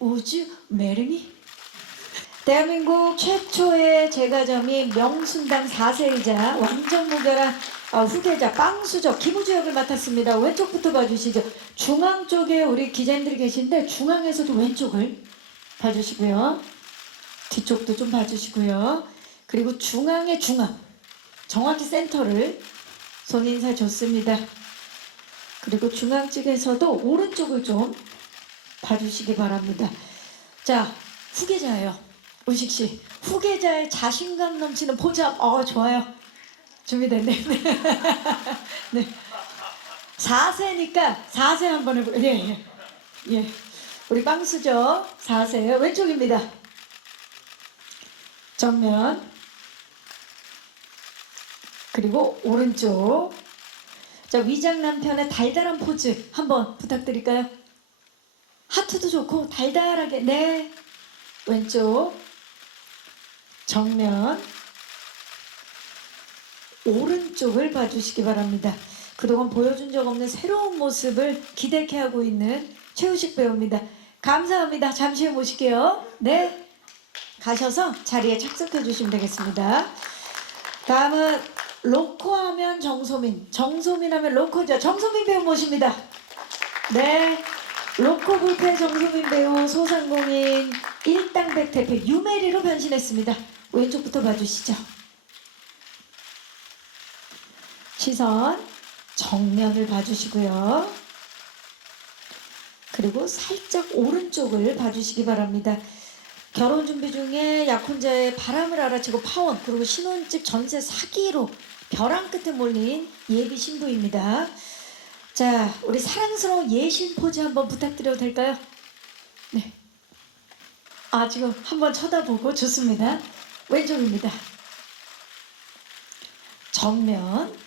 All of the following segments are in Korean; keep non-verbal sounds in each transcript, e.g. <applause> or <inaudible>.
우주 메르니? 대한민국 최초의 제과점이 명순당 4세이자 완전 무결한 어, 후계자 빵수저 김우주 역을 맡았습니다. 왼쪽부터 봐주시죠. 중앙 쪽에 우리 기자님들이 계신데 중앙에서도 왼쪽을 봐주시고요. 뒤쪽도 좀 봐주시고요. 그리고 중앙의 중앙, 정확히 센터를 손인사 줬습니다. 그리고 중앙 쪽에서도 오른쪽을 좀 봐주시기 바랍니다. 자, 후계자예요. 우식 씨, 후계자의 자신감 넘치는 포장, 어 좋아요. 준비됐네. <laughs> 네. 4세니까 4세 한번 해보. 예, 예, 예. 우리 빵수죠. 4세 왼쪽입니다. 정면 그리고 오른쪽. 자 위장 남편의 달달한 포즈 한번 부탁드릴까요? 하트도 좋고 달달하게 네 왼쪽 정면 오른쪽을 봐주시기 바랍니다. 그동안 보여준 적 없는 새로운 모습을 기대케 하고 있는 최우식 배우입니다. 감사합니다. 잠시 후에 모실게요. 네. 가셔서 자리에 착석해 주시면 되겠습니다. 다음은 로코 하면 정소민, 정소민 하면 로코죠. 정소민 배우 모십니다. 네. 로코 불패 정소민 배우 소상공인 일당백 대표 유메리로 변신했습니다. 왼쪽부터 봐주시죠. 시선 정면을 봐주시고요. 그리고 살짝 오른쪽을 봐주시기 바랍니다. 결혼 준비 중에 약혼자의 바람을 알아채고 파혼 그리고 신혼집 전세 사기로 벼랑 끝에 몰린 예비 신부입니다. 자, 우리 사랑스러운 예신 포즈 한번 부탁드려도 될까요? 네. 아, 지금 한번 쳐다보고 좋습니다. 왼쪽입니다. 정면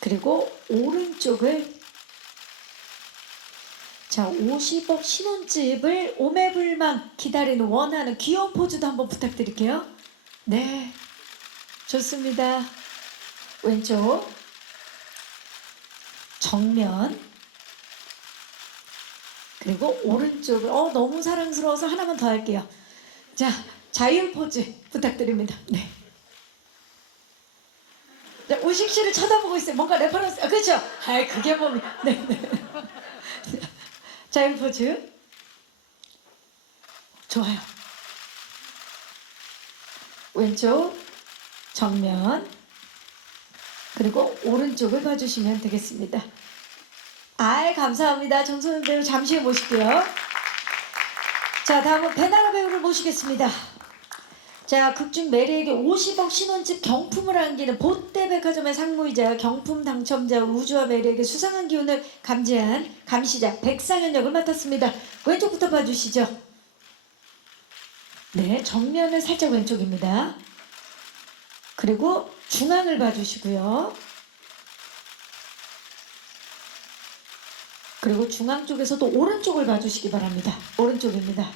그리고 오른쪽을 자 50억 신혼집을 오매불망 기다리는 원하는 귀여운 포즈도 한번 부탁드릴게요. 네, 좋습니다. 왼쪽 정면 그리고 오른쪽을 어 너무 사랑스러워서 하나만 더 할게요. 자 자율 포즈 부탁드립니다. 네. 자, 우식 씨를 쳐다보고 있어요. 뭔가 레퍼런스, 아, 그렇죠? 아, 그게 뭡니 네, 네. <laughs> 자율 포즈. 좋아요. 왼쪽, 정면, 그리고 오른쪽을 봐주시면 되겠습니다. 아이, 감사합니다. 정소연 배우 잠시 후에 모실게요. 자, 다음은 배나라 배우를 모시겠습니다. 자, 극중 메리에게 50억 신혼집 경품을 안기는 보태백화점의 상무이자 경품 당첨자 우주와 메리에게 수상한 기운을 감지한 감시자 백상현 역을 맡았습니다. 왼쪽부터 봐주시죠. 네, 정면은 살짝 왼쪽입니다. 그리고 중앙을 봐주시고요. 그리고 중앙 쪽에서도 오른쪽을 봐주시기 바랍니다. 오른쪽입니다.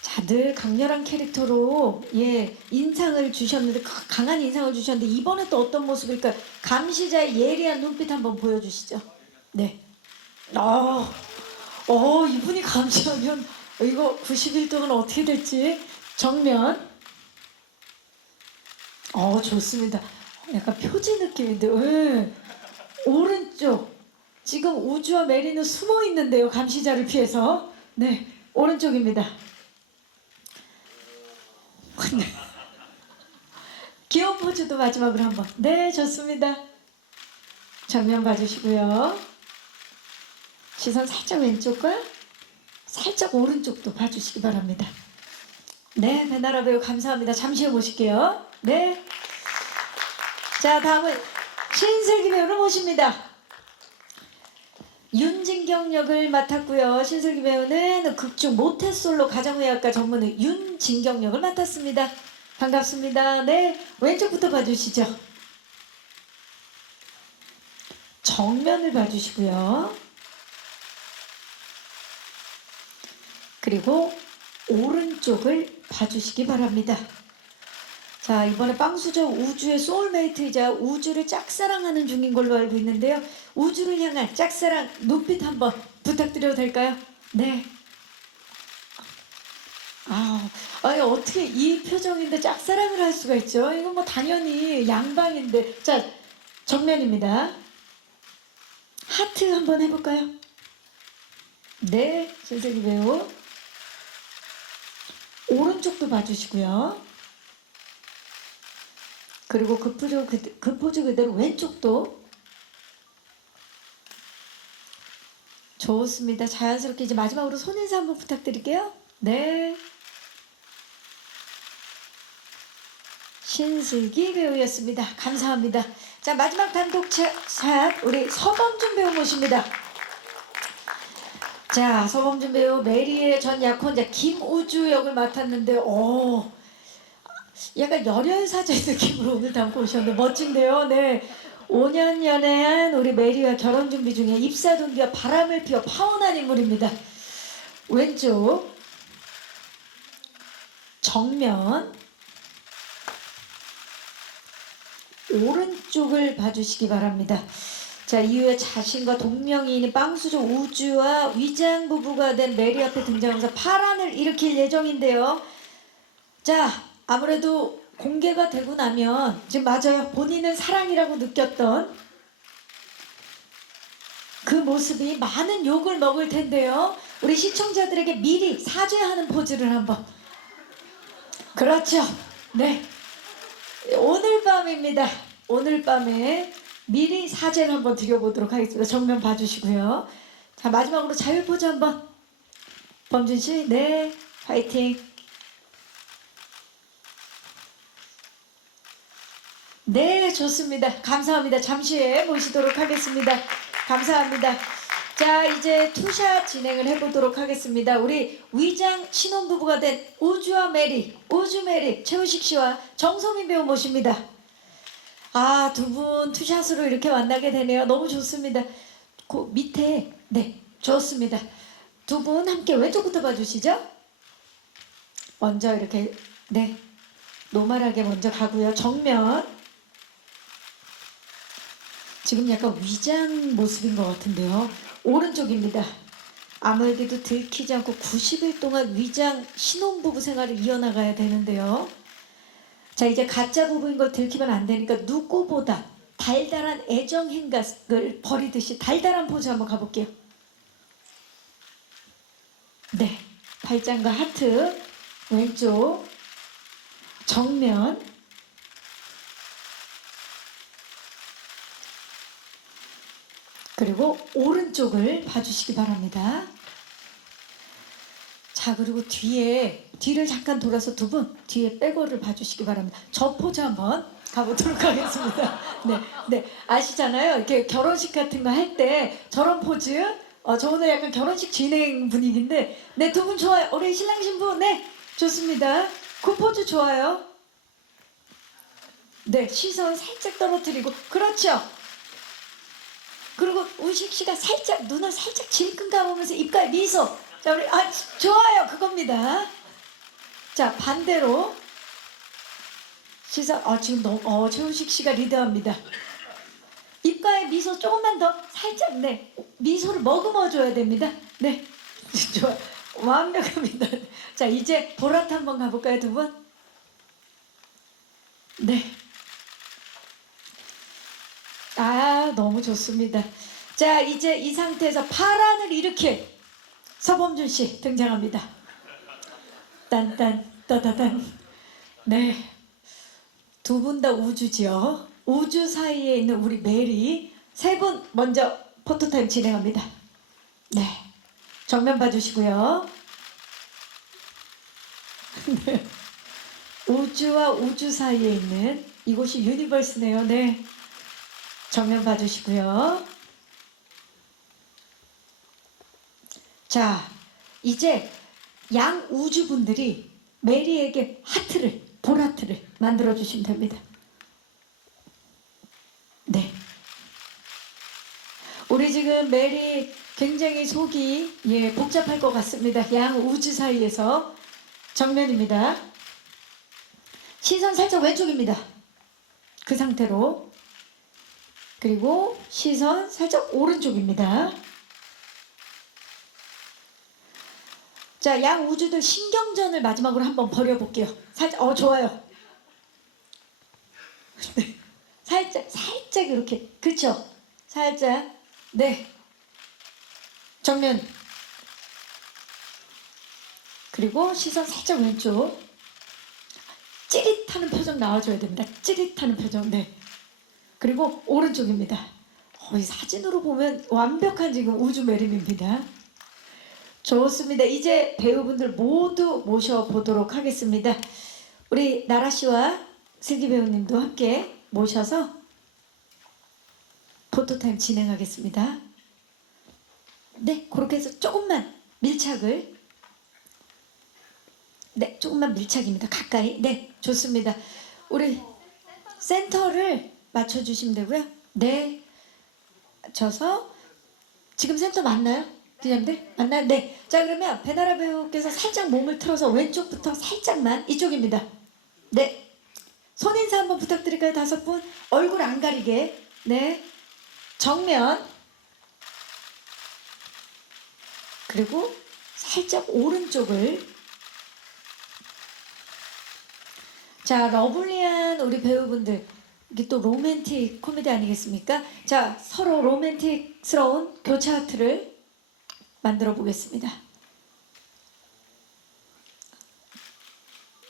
자, 늘 강렬한 캐릭터로 예 인상을 주셨는데 그 강한 인상을 주셨는데 이번에 또 어떤 모습일까? 감시자의 예리한 눈빛 한번 보여주시죠. 네. 어, 어 이분이 감시하면 이거 91도는 어떻게 될지 정면. 어 좋습니다. 약간 표지 느낌인데 예. 오른쪽 지금 우주와 메리는 숨어 있는데요 감시자를 피해서 네 오른쪽입니다. 네. <laughs> 귀여운 포즈도 마지막으로 한번. 네, 좋습니다. 정면 봐주시고요. 시선 살짝 왼쪽과 살짝 오른쪽도 봐주시기 바랍니다. 네, 배나라 배우 감사합니다. 잠시 후에 모실게요. 네. 자, 다음은 신슬기 배우를 모십니다. 윤진경 역을 맡았고요. 신슬기 배우는 극중 모태솔로 가정의학과 전문의 윤진경 역을 맡았습니다. 반갑습니다. 네, 왼쪽부터 봐주시죠. 정면을 봐주시고요. 그리고 오른쪽을 봐주시기 바랍니다. 자, 이번에 빵수저 우주의 소울메이트이자 우주를 짝사랑하는 중인 걸로 알고 있는데요. 우주를 향한 짝사랑 눈빛 한번 부탁드려도 될까요? 네. 아, 아니 어떻게 이 표정인데 짝사랑을 할 수가 있죠? 이건 뭐 당연히 양방인데 자 정면입니다. 하트 한번 해볼까요? 네, 신세기 배우. 오른쪽도 봐주시고요. 그리고 그 포즈, 그, 그 포즈 그대로 왼쪽도 좋습니다. 자연스럽게 이제 마지막으로 손 인사 한번 부탁드릴게요. 네. 신슬기 배우였습니다. 감사합니다. 자 마지막 단독 샷 우리 서범준 배우 모십니다. 자 서범준 배우 메리의 전 약혼자 김우주 역을 맡았는데 오 약간 열혈사제 느낌으로 오늘 담고 오셨는데 멋진데요. 네. 5년 연애한 우리 메리와 결혼 준비 중에 입사 동기와 바람을 피워 파혼한 인물입니다. 왼쪽 정면 오른쪽을 봐주시기 바랍니다. 자 이후에 자신과 동명이인인 빵수족 우주와 위장 부부가 된 메리 앞에 등장하면서 파란을 일으킬 예정인데요. 자 아무래도 공개가 되고 나면 지금 맞아요. 본인은 사랑이라고 느꼈던 그 모습이 많은 욕을 먹을 텐데요. 우리 시청자들에게 미리 사죄하는 포즈를 한번. 그렇죠. 네. 오늘 밤입니다. 오늘 밤에 미리 사죄를 한번 드려보도록 하겠습니다. 정면 봐주시고요. 자 마지막으로 자유 포즈 한번. 범준 씨, 네, 파이팅. 네, 좋습니다. 감사합니다. 잠시 후에 모시도록 하겠습니다. 감사합니다. 자, 이제 투샷 진행을 해보도록 하겠습니다. 우리 위장 신혼부부가 된 우주와 메리, 우주 메리, 최우식 씨와 정소민 배우 모십니다. 아, 두 분 투샷으로 이렇게 만나게 되네요. 너무 좋습니다. 그 밑에, 네, 좋습니다. 두 분 함께 왼쪽부터 봐주시죠. 먼저 이렇게, 네, 노멀하게 먼저 가고요. 정면. 지금 약간 위장 모습인 것 같은데요. 오른쪽입니다. 아무에게도 들키지 않고 90일 동안 위장 신혼부부 생활을 이어나가야 되는데요. 자 이제 가짜 부부인 걸 들키면 안 되니까 누구보다 달달한 애정 행각을 버리듯이 달달한 포즈 한번 가볼게요. 네, 발장과 하트 왼쪽 정면 그리고 오른쪽을 봐주시기 바랍니다. 자 그리고 뒤에 뒤를 잠깐 돌아서 두 분 뒤에 백어를 봐주시기 바랍니다. 저 포즈 한번 가보도록 하겠습니다. <laughs> 네, 네 아시잖아요. 이렇게 결혼식 같은 거 할 때 저런 포즈. 어, 저 오늘 약간 결혼식 진행 분위기인데, 네 두 분 좋아요. 우리 신랑 신부, 네 좋습니다. 그 포즈 좋아요. 네 시선 살짝 떨어뜨리고 그렇죠. 그리고 우식 씨가 살짝 눈을 살짝 질끈 감으면서 입가에 미소. 자 우리 아 좋아요 그겁니다. 자 반대로 시선 어 지금 너무 어 최우식 씨가 리드합니다. 입가에 미소 조금만 더 살짝 네 미소를 머금어 줘야 됩니다. 네 <laughs> 좋아 완벽합니다. 자 이제 보라트 한번 가볼까요 두 분? 네. 아, 너무 좋습니다. 자, 이제 이 상태에서 파란을 일으킬 서범준 씨 등장합니다. 딴딴, 따다단. 네. 두 분 다 우주지요. 우주 사이에 있는 우리 메리. 세 분 먼저 포토타임 진행합니다. 네. 정면 봐주시고요. 네. 우주와 우주 사이에 있는 이곳이 유니버스네요. 네. 정면 봐주시고요. 자, 이제 양 우주분들이 메리에게 하트를, 볼하트를 만들어 주시면 됩니다. 네. 우리 지금 메리 굉장히 속이 예, 복잡할 것 같습니다. 양 우주 사이에서 정면입니다. 시선 살짝 왼쪽입니다. 그 상태로 그리고 시선 살짝 오른쪽입니다. 자, 양 우주들 신경전을 마지막으로 한번 벌여볼게요. 살짝, 어, 좋아요. <laughs> 네. 살짝, 살짝 이렇게. 그쵸? 살짝. 네. 정면. 그리고 시선 살짝 왼쪽. 찌릿하는 표정 나와줘야 됩니다. 찌릿하는 표정. 네. 그리고 오른쪽입니다. 어, 이 사진으로 보면 완벽한 지금 우주 매림입니다. 좋습니다. 이제 배우분들 모두 모셔보도록 하겠습니다. 우리 나라 씨와 슬기 배우님도 함께 모셔서 포토타임 진행하겠습니다. 네, 그렇게 해서 조금만 밀착을 네, 조금만 밀착입니다. 가까이. 네, 좋습니다. 우리 센터를 맞춰주시면 되고요. 네, 맞춰서 지금 센터 맞나요? 기자님들 맞나요? 네. 자 그러면 배나라 배우께서 살짝 몸을 틀어서 왼쪽부터 살짝만 이쪽입니다. 네. 손 인사 한번 부탁드릴까요? 다섯 분 얼굴 안 가리게. 네. 정면 그리고 살짝 오른쪽을 자 러블리한 우리 배우분들 이게 또 로맨틱 코미디 아니겠습니까? 자 서로 로맨틱스러운 교차 하트를 만들어 보겠습니다.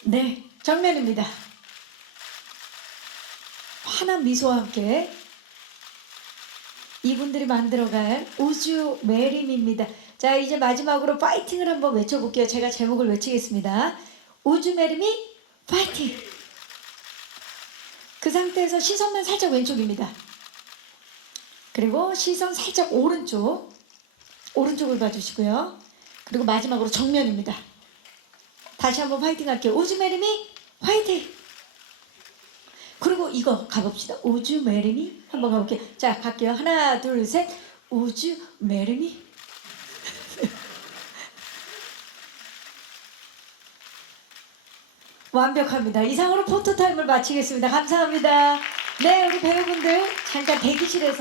네 정면입니다. 환한 미소와 함께 이분들이 만들어갈 우주 매림입니다. 자 이제 마지막으로 파이팅을 한번 외쳐볼게요. 제가 제목을 외치겠습니다. 우주 매림이 파이팅! 그 상태에서 시선만 살짝 왼쪽입니다. 그리고 시선 살짝 오른쪽. 오른쪽을 봐주시고요. 그리고 마지막으로 정면입니다. 다시 한번 파이팅 할게요. 우주 매림이 화이팅! 그리고 이거 가봅시다. 매림이 한번 가볼게요. 자, 갈게요. 하나, 둘, 셋. 매림이. <laughs> 완벽합니다. 이상으로 포토타임을 마치겠습니다. 감사합니다. 네, 우리 배우분들 잠깐 대기실에서